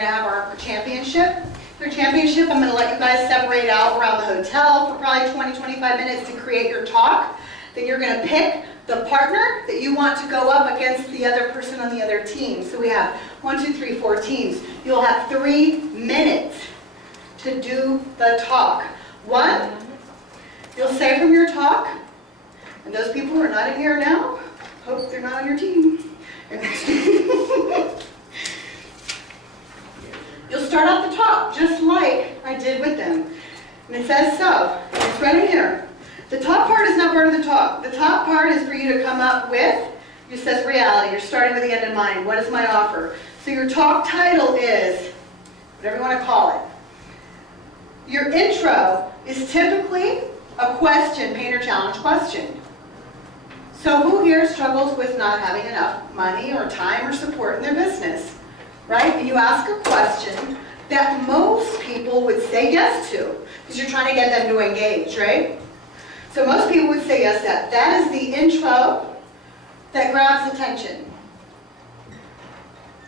We're going to have our championship. For championship, I'm going to let you guys separate out around the hotel for probably 20-25 minutes to create your talk. Then you're going to pick the partner that you want to go up against the other person on the other team. So we have 1, 2, 3, 4 teams. You'll have 3 minutes to do the talk. 1, you'll say from your talk, and those people who are not in here now, hope they're not on your team. You'll start off the talk just like I did with them. And it says so. It's right in here. The top part is not part of the talk. The top part is for you to come up with, it says reality. You're starting with the end in mind. What is my offer? So your talk title is, whatever you want to call it. Your intro is typically a question, pain or challenge question. So who here struggles with not having enough money or time or support in their business? Right? And you ask a question that most people would say yes to, because you're trying to get them to engage, right? So most people would say yes to that. That is the intro that grabs attention.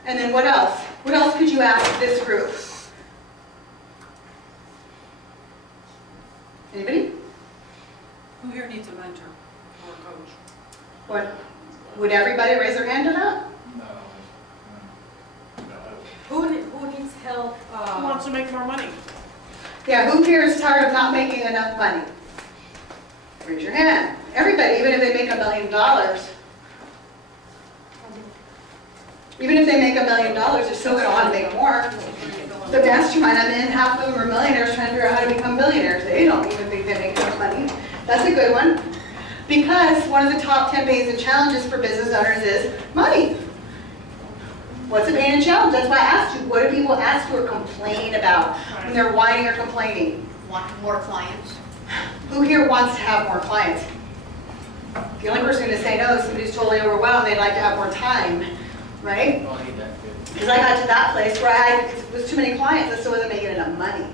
And then what else? What else could you ask this group? Anybody? Who here needs a mentor or a coach? What? Would everybody raise their hand to that? Who needs help? Who wants to make more money? Yeah, who here is tired of not making enough money? Raise your hand. Everybody, even if they make $1 million. Even if they make $1 million, they're still going to want to make more. The mastermind I'm in, half of them are millionaires trying to figure out how to become billionaires. They don't even think they make enough money. That's a good one. Because one of the top 10 pains and challenges for business owners is money. What's a pain and challenge? That's why I asked you. What do people ask you or complain about when they're whining or complaining? Want more clients? Who here wants to have more clients? The only person going to say no is somebody who's totally overwhelmed. They'd like to have more time, right? Because I got to that place where it was too many clients. I still wasn't making enough money.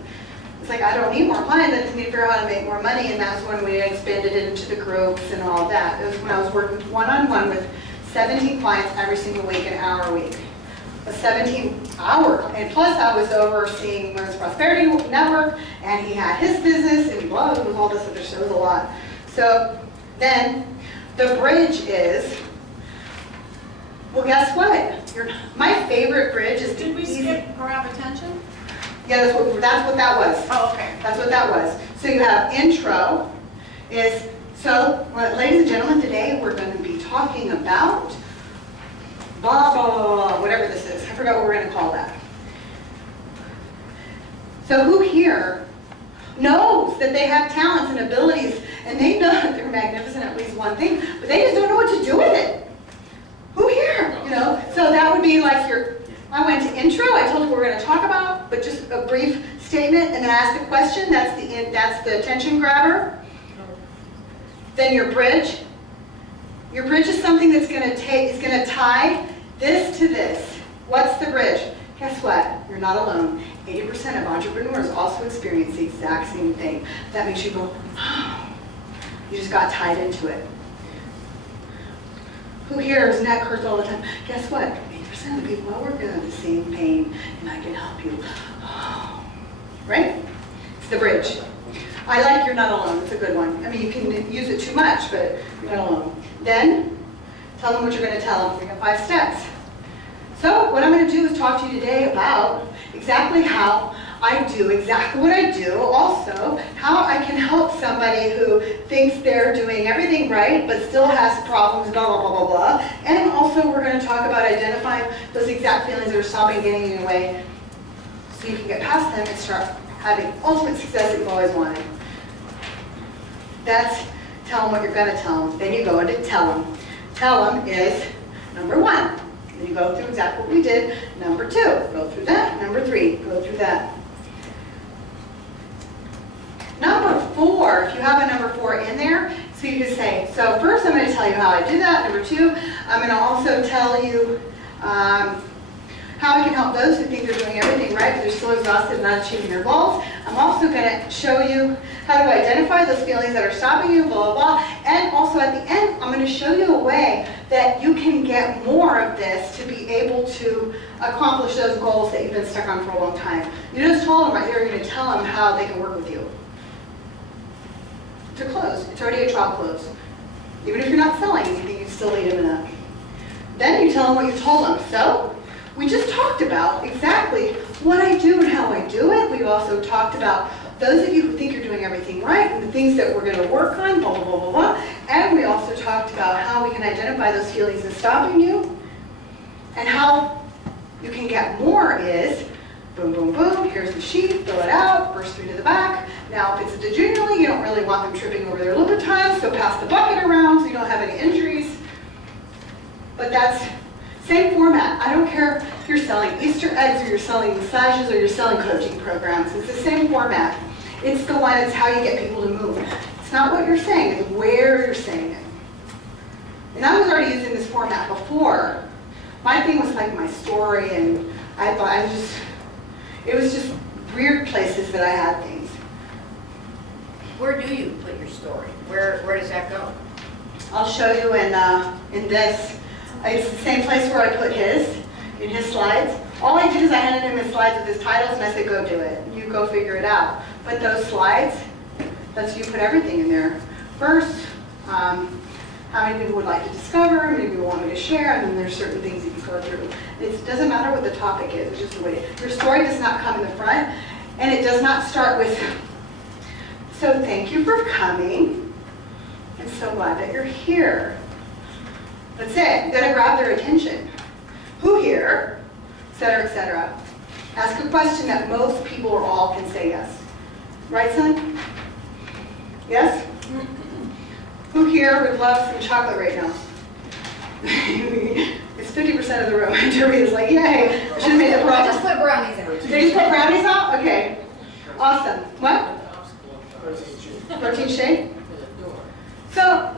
It's like, I don't need more clients. I just need to figure out how to make more money. And that's when we expanded it into the groups and all that. It was when I was working one-on-one with 17 clients every single week, an hour a week. A 17-hour, and plus I was overseeing Women's Prosperity Network, and he had his business, and blah, blah, blah, all this other stuff. It was a lot. So then the bridge is, well, guess what? My favorite bridge is Did we skip grab attention? Yeah, that's what that was. Oh, okay. That's what that was. So you have intro is, so well, ladies and gentlemen, today we're going to be talking about blah, blah, blah, blah, whatever this is. I forgot what we're going to call that. So who here knows that they have talents and abilities, and they know that they're magnificent at least one thing, but they just don't know what to do with it? Who here? You know, so that would be like I went to intro, I told you what we're going to talk about, but just a brief statement, and then ask a question. That's the attention grabber. Then your bridge. Your bridge is something that's going to tie this to this. What's the bridge? Guess what? You're not alone. 80% of entrepreneurs also experience the exact same thing. That makes you go, oh, you just got tied into it. Who here is neck hurts all the time? Guess what? 80% of the people I work with have the same pain, and I can help you. Oh. Right? It's the bridge. I like you're not alone. It's a good one. I mean, you can use it too much, but you're not alone. Then, tell them what you're going to tell them. We got 5 steps. So, what I'm going to do is talk to you today about exactly how I do exactly what I do. Also, how I can help somebody who thinks they're doing everything right, but still has problems, blah, blah, blah, blah, blah. And also, we're going to talk about identifying those exact feelings that are stopping getting in your way so you can get past them and start having ultimate success that you've always wanted. That's tell them what you're going to tell them. Then you go into tell them. Tell them is number 1. Then you go through exactly what we did. Number 2, go through that. Number 3, go through that. Number 4, if you have a number 4 in there, so you can say, so first I'm going to tell you how I do that. Number 2, I'm going to also tell you how I can help those who think they're doing everything right, but they're still exhausted and not achieving their goals. I'm also going to show you how to identify those feelings that are stopping you, blah, blah, blah. And also at the end, I'm going to show you a way that you can get more of this to be able to accomplish those goals that you've been stuck on for a long time. You just told them right here, you're going to tell them how they can work with you. To close. It's already a trial close. Even if you're not selling anything, you still lead them in that. Then you tell them what you told them. So, we just talked about exactly what I do and how I do it. We also talked about those of you who think you're doing everything right and the things that we're going to work on, blah, blah, blah, blah, blah. And we also talked about how we can identify those feelings that's stopping you. And how you can get more is, boom, boom, boom, here's the sheet, fill it out, burst through to the back. Now, if it's a junior league, you don't really want them tripping over their liver times, so pass the bucket around so you don't have any injuries. But that's same format. I don't care if you're selling Easter eggs or you're selling massages or you're selling coaching programs. It's the same format. It's the one, it's how you get people to move. It's not what you're saying, it's where you're saying it. And I was already using this format before. My thing was like my story, and it was just weird places that I had things. Where do you put your story? Where does that go? I'll show you in this. It's the same place where I put in his slides. All I did is I handed him his slides with his titles and I said, go do it. You go figure it out. But those slides, you put everything in there. First, how many people would like to discover, how many people want me to share, and then there's certain things that you go through. It doesn't matter what the topic is, it's just the way. Your story does not come in the front, and it does not start with, so thank you for coming. I'm so glad that you're here. That's it. You've got to grab their attention. Who here? Et cetera, et cetera. Ask a question that most people or all can say yes. Right, son? Yes? Who here would love some chocolate right now? It's 50% of the room. Jeremy is like, yay. I should have made the I just problem. put brownies in. Did you put brownies out? Okay. Awesome. What? Protein shake? So,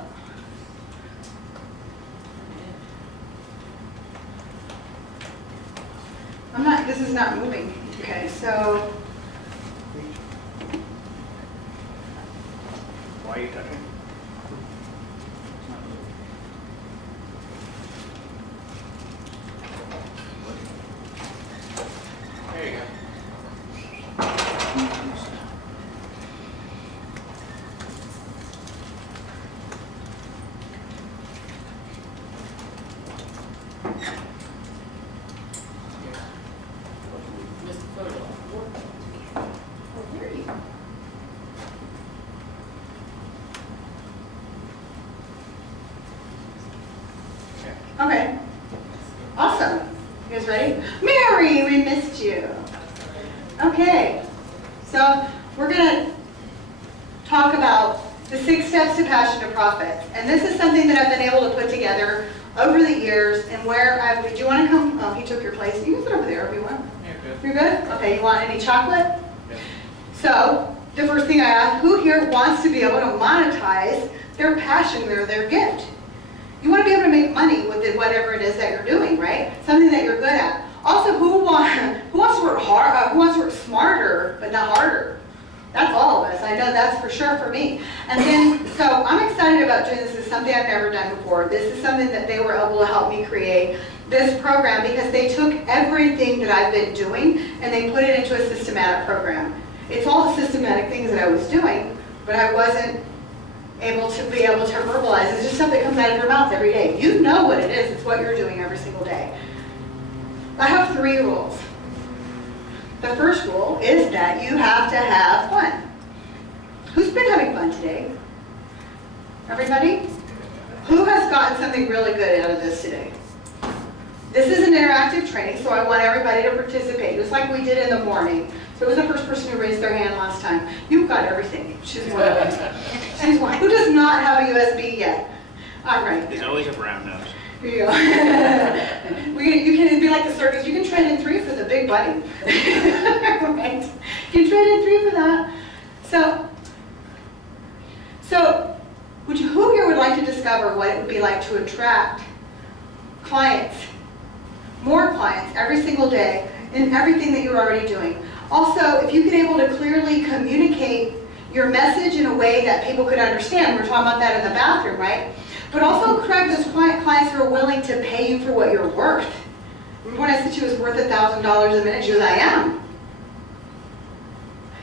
this is not moving. Okay, so, Why are you touching? There you go. okay. Awesome. You guys ready? Mary, we missed you. Okay. So, we're going to talk about the 6 steps to passion to profits. And this is something that I've been able to put together over the years, and where do you want to come? Oh, he took your place. You can sit over there if you want. Yeah, good. You're good? Okay, you want any chocolate? Yeah. So, the first thing I ask, who here wants to be able to monetize their passion, their gift? You want to be able to make money with it, whatever it is that you're doing, right? Something that you're good at. Also, who wants to work hard? Who wants to work smarter but not harder? That's all of us. I know that's for sure for me. And then, so I'm excited about doing this. This is something I've never done before. This is something that they were able to help me create, this program, because they took everything that I've been doing and they put it into a systematic program. It's all the systematic things that I was doing, but I wasn't able to verbalize. It's just stuff that comes out of your mouth every day. You know what it is. It's what you're doing every single day. I have 3 rules. The first rule is that you have to have fun. Who's been having fun today? Everybody? Who has gotten something really good out of this today? This is an interactive training, so I want everybody to participate, just like we did in the morning. So it was the first person who raised their hand last time. You've got everything. She's one of them. She's one. Who does not have a USB yet? All right. There's always a brown nose. Here you go. You can be like the circus. You can trade in 3 for the big buddy. Right? You can trade in 3 for that. So who here would like to discover what it would be like to attract clients more clients every single day in everything that you're already doing. Also, if you can able to clearly communicate your message in a way that people could understand, we're talking about that in the bathroom, right? But also attract those clients who are willing to pay you for what you're worth. Remember when I said she was worth $1,000 a minute? She goes, I am.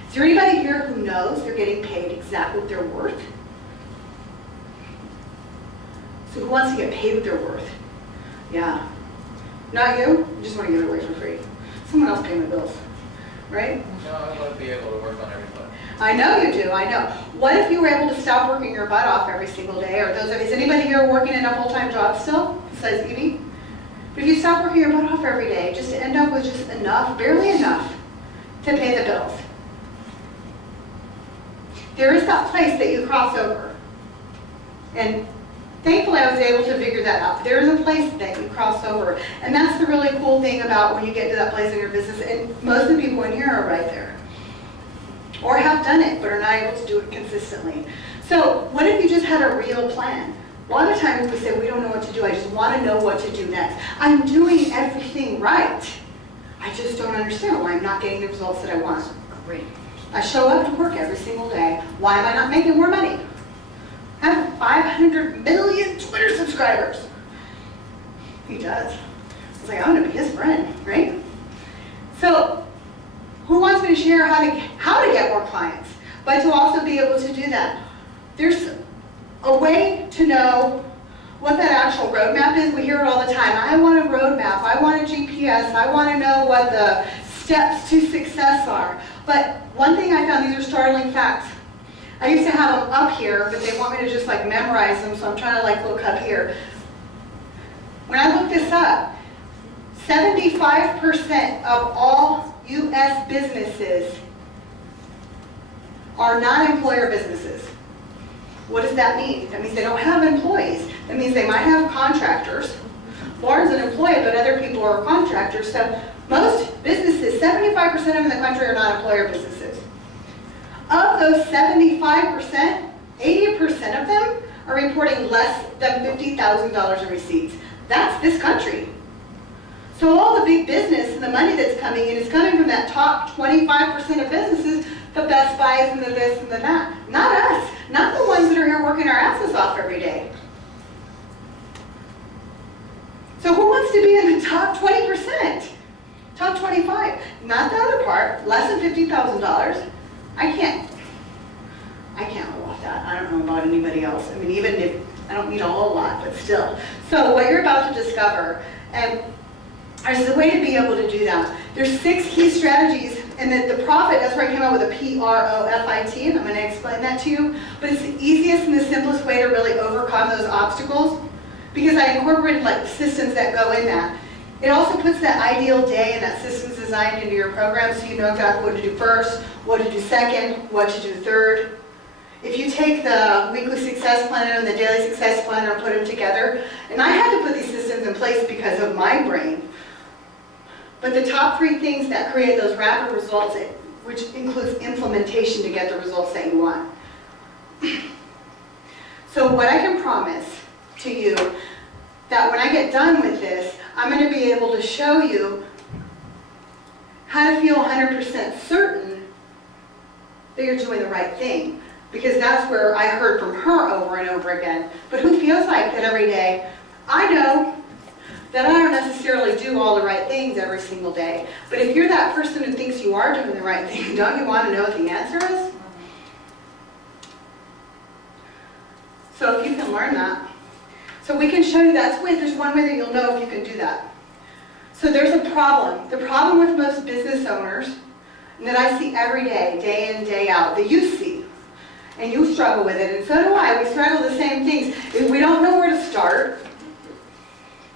Is there anybody here who knows they're getting paid exactly what they're worth? So who wants to get paid what they're worth? Yeah. Not you? You just want to give it away for free. Someone else pay my bills, right? No, I want to be able to work on everybody. I know you do, I know. What if you were able to stop working your butt off every single day? Or is anybody here working in a full-time job still, besides Evie? But if you stop working your butt off every day, just to end up with just enough, barely enough, to pay the bills. There is that place that you cross over. And thankfully I was able to figure that out. There is a place that you cross over. And that's the really cool thing about when you get to that place in your business, and most of the people in here are right there. Or have done it, but are not able to do it consistently. So what if you just had a real plan? A lot of times we say, we don't know what to do, I just want to know what to do next. I'm doing everything right. I just don't understand why I'm not getting the results that I want. Great. I show up to work every single day. Why am I not making more money? I have 500 million Twitter subscribers. He does. I was like, I'm gonna be his friend, right? So, who wants me to share how to get more clients, but to also be able to do that? There's a way to know what that actual roadmap is. We hear it all the time. I want a roadmap. I want a GPS. I want to know what the steps to success are. But one thing I found, these are startling facts. I used to have them up here, but they want me to just like memorize them, so I'm trying to like look up here. When I looked this up, 75% of all U.S. businesses are non-employer businesses. What does that mean? That means they don't have employees. That means they might have contractors. Lauren's an employee, but other people are contractors. So most businesses, 75% of them in the country are non-employer businesses. Of those 75%, 80% of them are reporting less than $50,000 in receipts. That's this country. So all the big business and the money that's coming in is coming from that top 25% of businesses, the Best Buys and the this and the that. Not us, not the ones that are here working our asses off every day. So who wants to be in the top 20%? Top 25, not the other part, less than $50,000. I can't live off that. I don't know about anybody else. I mean, even if, I don't need a whole lot, but still. So what you're about to discover, and there's a way to be able to do that. There's 6 key strategies, and the profit, that's where I came up with a PROFIT, and I'm going to explain that to you. But it's the easiest and the simplest way to really overcome those obstacles, because I incorporated like systems that go in that. It also puts that ideal day and that systems designed into your program, so you know exactly what to do first, what to do second, what to do third. If you take the weekly success planner and the daily success planner and put them together, and I had to put these systems in place because of my brain, but the top 3 things that create those rapid results, which includes implementation to get the results that you want. So what I can promise to you, that when I get done with this, I'm going to be able to show you how to feel 100% certain that you're doing the right thing. Because that's where I heard from her over and over again. But who feels like that every day? I know that I don't necessarily do all the right things every single day. But if you're that person who thinks you are doing the right thing, don't you want to know what the answer is? So if you can learn that. So we can show you there's one way that you'll know if you can do that. So there's a problem. The problem with most business owners, and that I see every day, day in, day out, that you see, and you struggle with it, and so do I. We struggle with the same things. If we don't know where to start,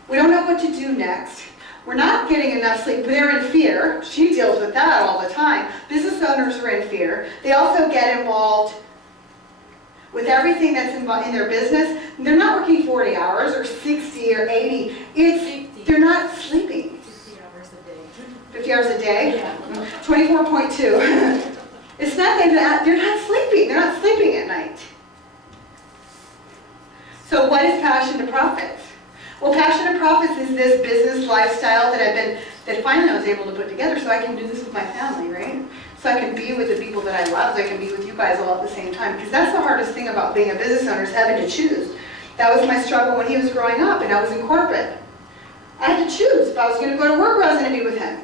we don't know what to do next, we're not getting enough sleep, they're in fear. She deals with that all the time. Business owners are in fear. They also get involved with everything that's involved in their business. They're not working 40 hours or 60 or 80. They're not sleeping. 50 hours a day. 50 hours a day? Yeah. 24.2. It's not that they're not sleeping. They're not sleeping at night. So what is passion to profits? Well, Passionate Profits is this business lifestyle that finally I was able to put together so I can do this with my family, right? So I can be with the people that I love, so I can be with you guys all at the same time. Because that's the hardest thing about being a business owner is having to choose. That was my struggle when he was growing up and I was in corporate. I had to choose if I was going to go to work or I was going to be with him.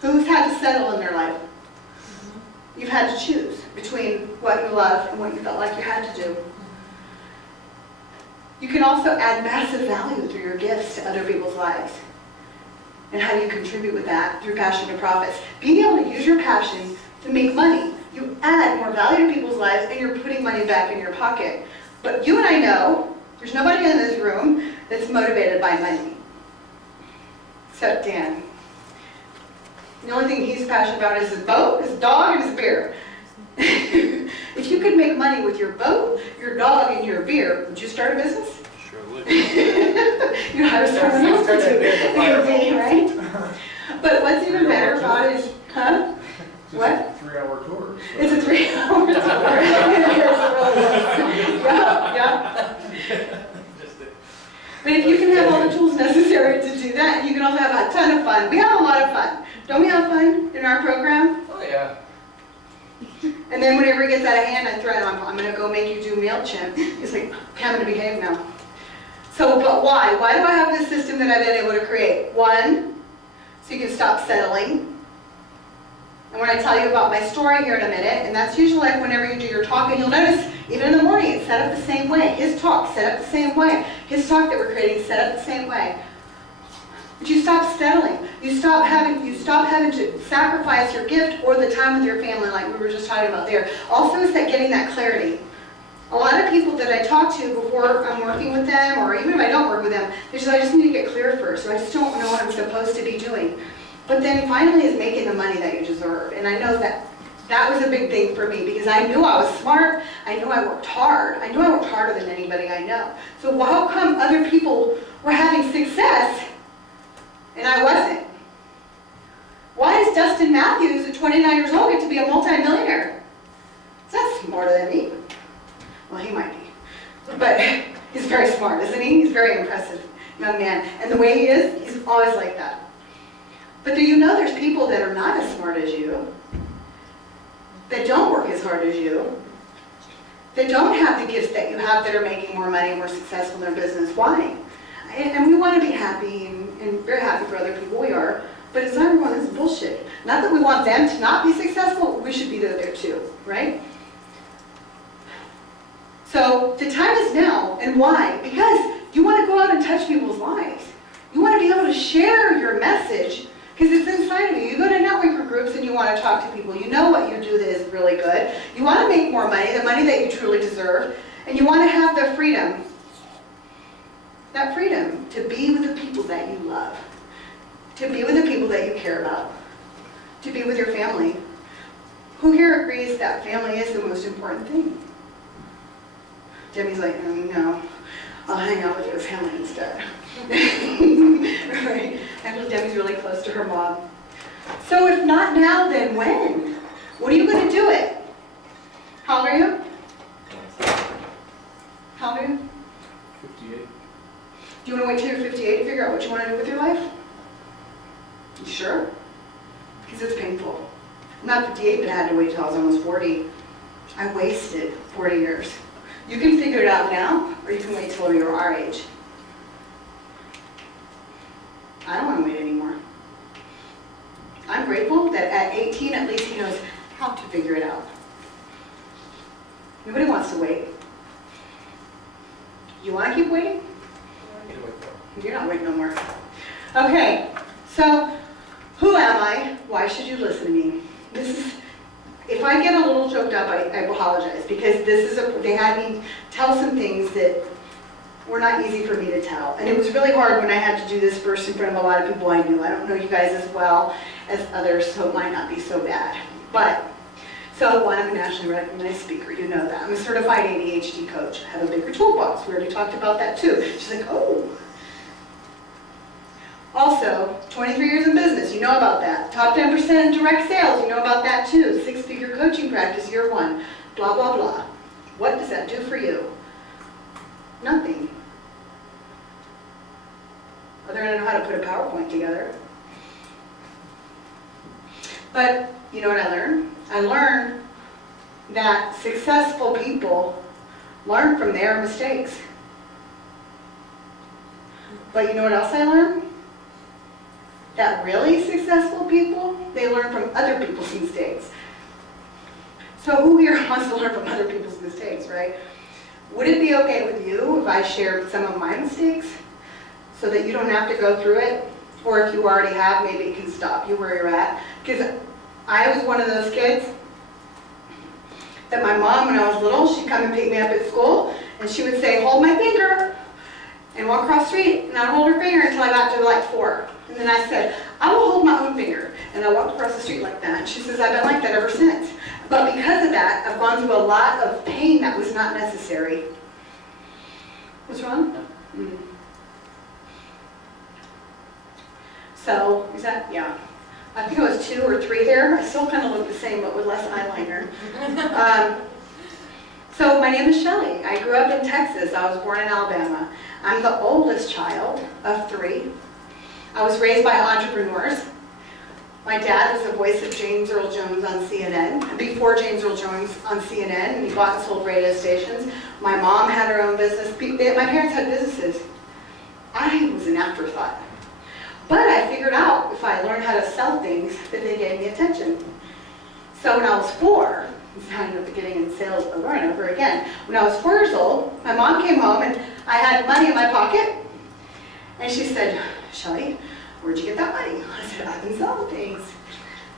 Who's had to settle in their life? You've had to choose between what you love and what you felt like you had to do. You can also add massive value through your gifts to other people's lives. And how do you contribute with that? Through Passionate Profits. Being able to use your passion to make money. You add more value to people's lives and you're putting money back in your pocket. But you and I know, there's nobody in this room that's motivated by money. Except Dan. The only thing he's passionate about is his boat, his dog, and his beer. If you could make money with your boat, your dog, and your beer, would you start a business? Sure would. You hire someone else to do it, right? But what's even better about it is, huh? What? It's a 3-hour tour. So. It's a 3-hour tour. Yeah. But if you can have all the tools necessary to do that, you can also have a ton of fun. We have a lot of fun. Don't we have fun in our program? Oh, yeah. And then whenever it gets out of hand, I threaten him, I'm going to go make you do MailChimp. He's like, okay, I'm going to behave now. So, but why? Why do I have this system that I've been able to create? One, so you can stop settling. And when I tell you about my story here in a minute, and that's usually like whenever you do your talk, and you'll notice, even in the morning, it's set up the same way. His talk, set up the same way. His talk that we're creating, set up the same way. But you stop settling. You stop having to sacrifice your gift or the time with your family like we were just talking about there. Also is that getting that clarity. A lot of people that I talk to before I'm working with them, or even if I don't work with them, they say, I just need to get clear first, or I just don't know what I'm supposed to be doing. But then finally is making the money that you deserve. And I know that that was a big thing for me because I knew I was smart. I knew I worked hard. I knew I worked harder than anybody I know. So how come other people were having success and I wasn't? Why does Dustin Matthews at 29 years old get to be a multi-millionaire? He's not smarter than me. Well, he might be. But he's very smart, isn't he? He's a very impressive young man. And the way he is, he's always like that. But do you know there's people that are not as smart as you, that don't work as hard as you, that don't have the gifts that you have that are making more money and more successful in their business? Why? And we want to be happy and very happy for other people, we are, but it's not everyone, this is bullshit. Not that we want them to not be successful, we should be there too, right? So the time is now, and why? Because you want to go out and touch people's lives. You want to be able to share your message because it's inside of you. You go to networking groups and you want to talk to people. You know what you do that is really good. You want to make more money, the money that you truly deserve, and you want to have the freedom, that freedom to be with the people that you love, to be with the people that you care about, to be with your family. Who here agrees that family is the most important thing? Debbie's like, no, I'll hang out with your family instead. Right? And Debbie's really close to her mom. So if not now, then when? What are you going to do it? How old are you? How old are you? 58. Do you want to wait till you're 58 to figure out what you want to do with your life? You sure? Because it's painful. I'm not 58, but I had to wait till I was almost 40. I wasted 40 years. You can figure it out now, or you can wait till you're our age. I don't want to wait anymore. I'm grateful that at 18, at least he knows how to figure it out. Nobody wants to wait. You want to keep waiting? I need to wait for it. You're not waiting no more. Okay, so who am I? Why should you listen to me? This is, if I get a little choked up, I apologize, because this is they had me tell some things that were not easy for me to tell. And it was really hard when I had to do this first in front of a lot of people I knew. I don't know you guys as well as others, so it might not be so bad. But, so one, I'm a nationally recognized speaker, you know that. I'm a certified ADHD coach. I have a bigger toolbox. We already talked about that too. She's like, oh. Also, 23 years in business, you know about that. Top 10% in direct sales, you know about that too. 6-figure coaching practice, year 1, blah, blah, blah. What does that do for you? Nothing. But they're gonna know how to put a PowerPoint together. But you know what I learned? I learned that successful people learn from their mistakes. But you know what else I learned? That really successful people, they learn from other people's mistakes. So who here wants to learn from other people's mistakes, right? Would it be okay with you if I shared some of my mistakes so that you don't have to go through it? Or if you already have, maybe it can stop you where you're at. Because I was one of those kids that my mom, when I was little, she'd come and pick me up at school, and she would say, hold my finger, and walk across the street, and I'd hold her finger until I got to like 4. And then I said, I will hold my own finger. And I walked across the street like that. And she says, I've been like that ever since. But because of that, I've gone through a lot of pain that was not necessary. What's wrong? Mm. So, is that, yeah. I think it was 2 or 3 there. I still kind of look the same, but with less eyeliner. So my name is Shelley. I grew up in Texas. I was born in Alabama. I'm the oldest child of 3. I was raised by entrepreneurs. My dad was the voice of James Earl Jones on CNN, before James Earl Jones on CNN, and he bought and sold radio stations. My mom had her own business. My parents had businesses. I was an afterthought. But I figured out if I learned how to sell things, that they gave me attention. So when I was 4, I ended up getting in sales over and over again. When I was 4 years old, my mom came home and I had money in my pocket. And she said, Shelley, where'd you get that money? I said, I've been selling things.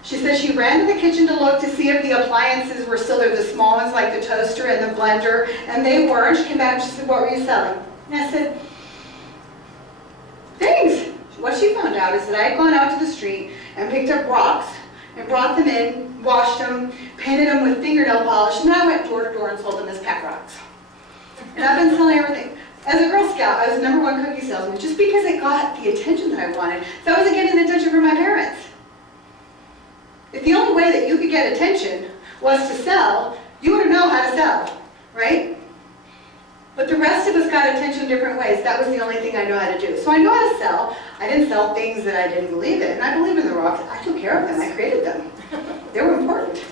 She said she ran to the kitchen to look to see if the appliances were still there, the small ones like the toaster and the blender, and they were. And she came back and she said, what were you selling? And I said, things. What she found out is that I had gone out to the street and picked up rocks and brought them in, washed them, painted them with fingernail polish, and then I went door to door and sold them as pet rocks. And I've been selling everything. As a Girl Scout, I was the #1 cookie salesman just because it got the attention that I wanted. So I wasn't getting the attention from my parents. If the only way that you could get attention was to sell, you would know how to sell, right? But the rest of us got attention different ways. That was the only thing I know how to do. So I know how to sell. I didn't sell things that I didn't believe in. And I believe in the rocks. I took care of them. I created them. They were important.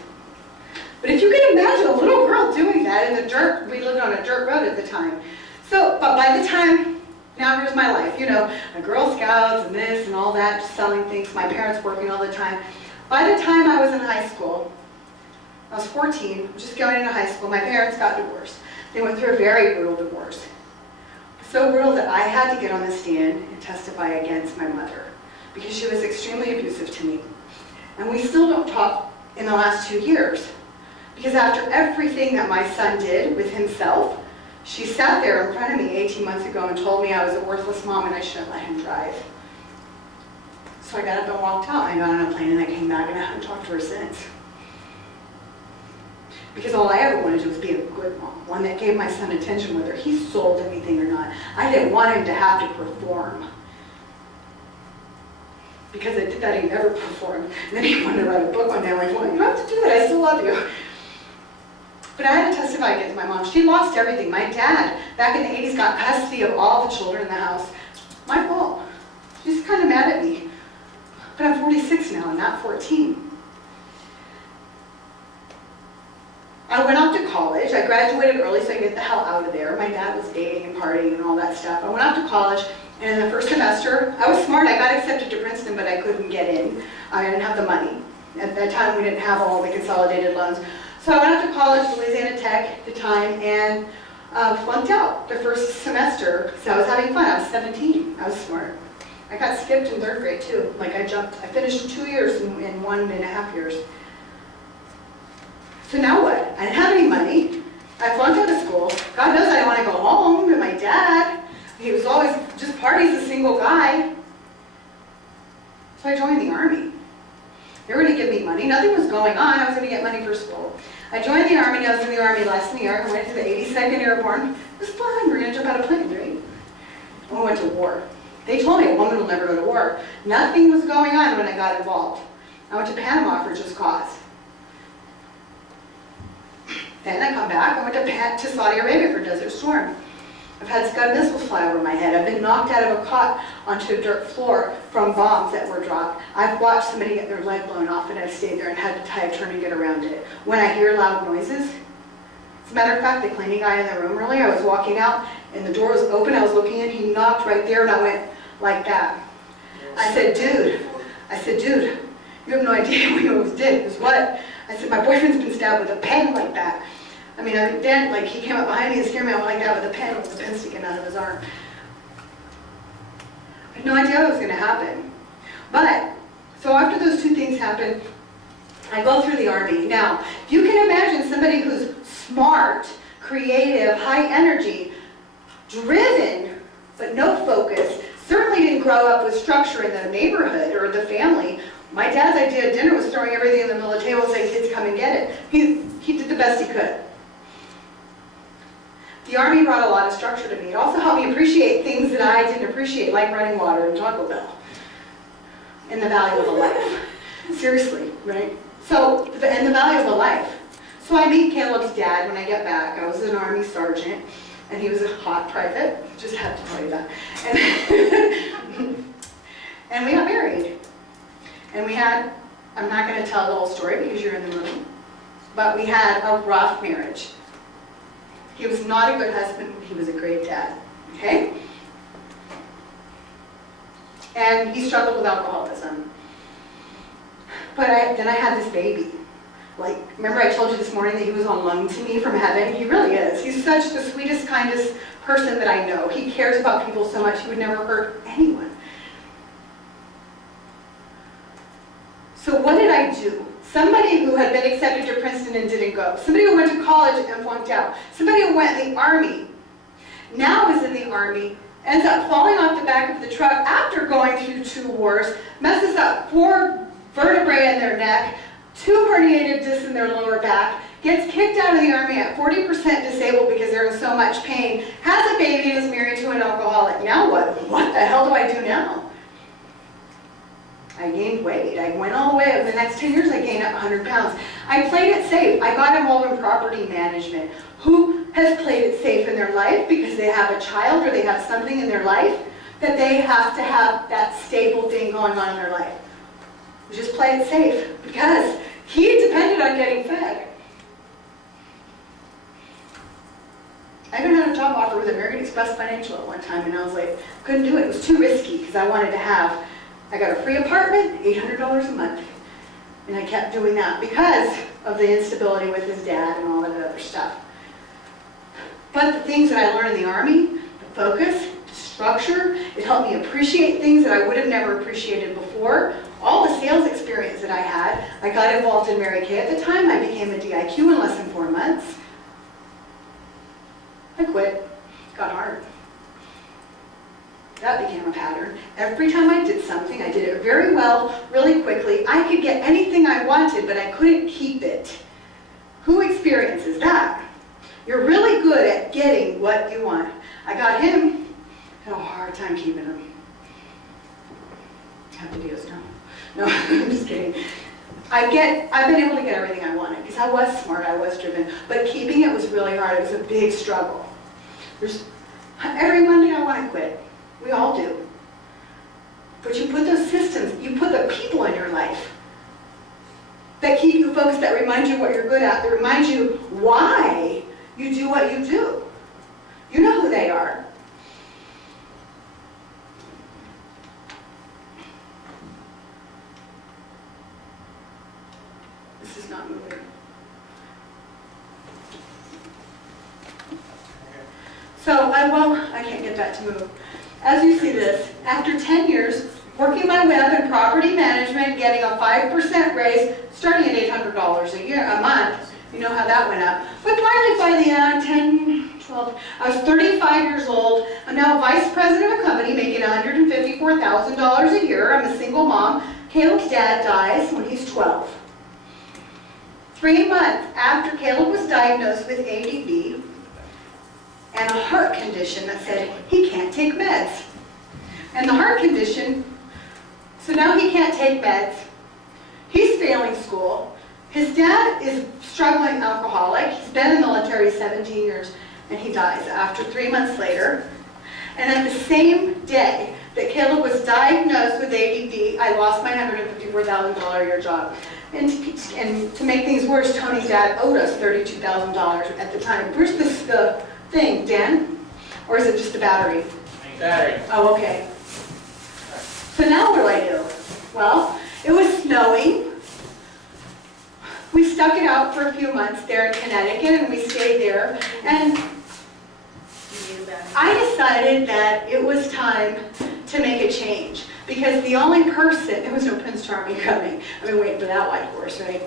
But if you can imagine a little girl doing that in the dirt, we lived on a dirt road at the time. So, but by the time, now here's my life, you know, a Girl Scouts and this and all that, just selling things, my parents working all the time. By the time I was in high school, I was 14, just going into high school, my parents got divorced. They went through a very brutal divorce. So brutal that I had to get on the stand and testify against my mother because she was extremely abusive to me. And we still don't talk in the last 2 years because after everything that my son did with himself, she sat there in front of me 18 months ago and told me I was a worthless mom and I shouldn't let him drive. So I got up and walked out. I got on a plane and I came back and I haven't talked to her since. Because all I ever wanted to do was be a good mom, one that gave my son attention whether he sold anything or not. I didn't want him to have to perform. Because I did that, he never performed. And then he wanted to write a book one day. I'm like, well, you don't have to do that, I still love you. But I had to testify against my mom. She lost everything. My dad, back in the 80s, got custody of all the children in the house. My fault. She's kind of mad at me. But I'm 46 now, and not 14. I went off to college. I graduated early so I could get the hell out of there. My dad was dating and partying and all that stuff. I went off to college, and in the first semester, I was smart. I got accepted to Princeton, but I couldn't get in. I didn't have the money. At that time, we didn't have all the consolidated loans. So I went off to college, Louisiana Tech at the time, and flunked out the first semester. So I was having fun. I was 17. I was smart. I got skipped in 3rd grade, too. Like, I finished 2 years in 1.5 years. So now what? I didn't have any money. I flunked out of school. God knows I didn't want to go home to my dad. He was always just parties, a single guy. So I joined the Army. They were going to give me money. Nothing was going on. I was going to get money for school. I joined the Army. I was in the Army less than a year. I went to the 82nd Airborne. It was fun. We were going to jump out of planes, right? And we went to war. They told me a woman will never go to war. Nothing was going on when I got involved. I went to Panama for just cause. Then I come back. I went to Saudi Arabia for Desert Storm. I've had Scud missiles fly over my head. I've been knocked out of a cot onto a dirt floor from bombs that were dropped. I've watched somebody get their leg blown off and I've stayed there and had to tie a turn and get around it. When I hear loud noises, as a matter of fact, the cleaning guy in the room earlier, I was walking out and the door was open, I was looking in, he knocked right there and I went like that. I said, dude, you have no idea what you almost did. It was what? I said, my boyfriend's been stabbed with a pen like that. I mean, then, like, he came up behind me and scared me out like that with a pen sticking out of his arm. I had no idea what was going to happen. But, so after those two things happened, I go through the Army. Now, if you can imagine somebody who's smart, creative, high energy, driven, but no focus, certainly didn't grow up with structure in the neighborhood or the family. My dad's idea of dinner was throwing everything in the middle of the table and saying, kids, come and get it. He did the best he could. The Army brought a lot of structure to me. It also helped me appreciate things that I didn't appreciate, like running water and Taco Bell, and the value of a life. Seriously, right? So, and the value of a life. So I meet Caleb's dad when I get back. I was an Army sergeant, and he was a hot private. Just had to tell you that. And we got married. And we had, I'm not going to tell the whole story because you're in the room, but we had a rough marriage. He was not a good husband, he was a great dad, okay? And he struggled with alcoholism. But then I had this baby. Like, remember I told you this morning that he was on loan to me from heaven? He really is. He's such the sweetest, kindest person that I know. He cares about people so much, he would never hurt anyone. So what did I do? Somebody who had been accepted to Princeton and didn't go. Somebody who went to college and flunked out. Somebody who went in the Army, now is in the Army, ends up falling off the back of the truck after going through 2 wars, messes up 4 vertebrae in their neck, 2 herniated discs in their lower back, gets kicked out of the Army at 40% disabled because they're in so much pain, has a baby and is married to an alcoholic. Now what? What the hell do I do now? I gained weight. I went all the way. Over the next 10 years, I gained up 100 pounds. I played it safe. I got involved in property management. Who has played it safe in their life because they have a child or they have something in their life that they have to have that stable thing going on in their life? We just play it safe because he depended on getting fed. I even had a job offer with American Express Financial at one time, and I was like, couldn't do it. It was too risky because I wanted to have, I got a free apartment, $800 a month. And I kept doing that because of the instability with his dad and all that other stuff. But the things that I learned in the Army, the focus, the structure, it helped me appreciate things that I would have never appreciated before. All the sales experience that I had, I got involved in Mary Kay at the time. I became a DIQ in less than 4 months. I quit. Got hard. That became a pattern. Every time I did something, I did it very well, really quickly. I could get anything I wanted, but I couldn't keep it. Who experiences that? You're really good at getting what you want. I got him. Had a hard time keeping him. Have videos now. No, I'm just kidding. I've been able to get everything I wanted because I was smart, I was driven, but keeping it was really hard. It was a big struggle. Every Monday I want to quit. We all do. But you put those systems, you put the people in your life that keep you focused, that remind you what you're good at, that remind you why you do what you do. You know who they are. This is not moving. So I can't get that to move. As you see this, after 10 years, working my way up in property management, getting a 5% raise, starting at $800 a month, you know how that went up. But finally by the end, 10, 12, I was 35 years old. I'm now vice president of a company making $154,000 a year. I'm a single mom. Caleb's dad dies when he's 12. 3 months after Caleb was diagnosed with ADB, and a heart condition that said he can't take meds. And the heart condition, so now he can't take meds. He's failing school. His dad is struggling alcoholic. He's been in the military 17 years. and he dies after 3 months later. And at the same day that Caleb was diagnosed with ADD, I lost my $154,000 a year job. And to make things worse, Tony's dad owed us $32,000 at the time. Where's the thing, Dan? Or is it just the battery? Battery. Oh, okay. So now what do? Well, it was snowing. We stuck it out for a few months there in Connecticut, and we stayed there. And I decided that it was time to make a change, because the only person, there was no Prince Charming coming. I've been waiting for that white horse, right?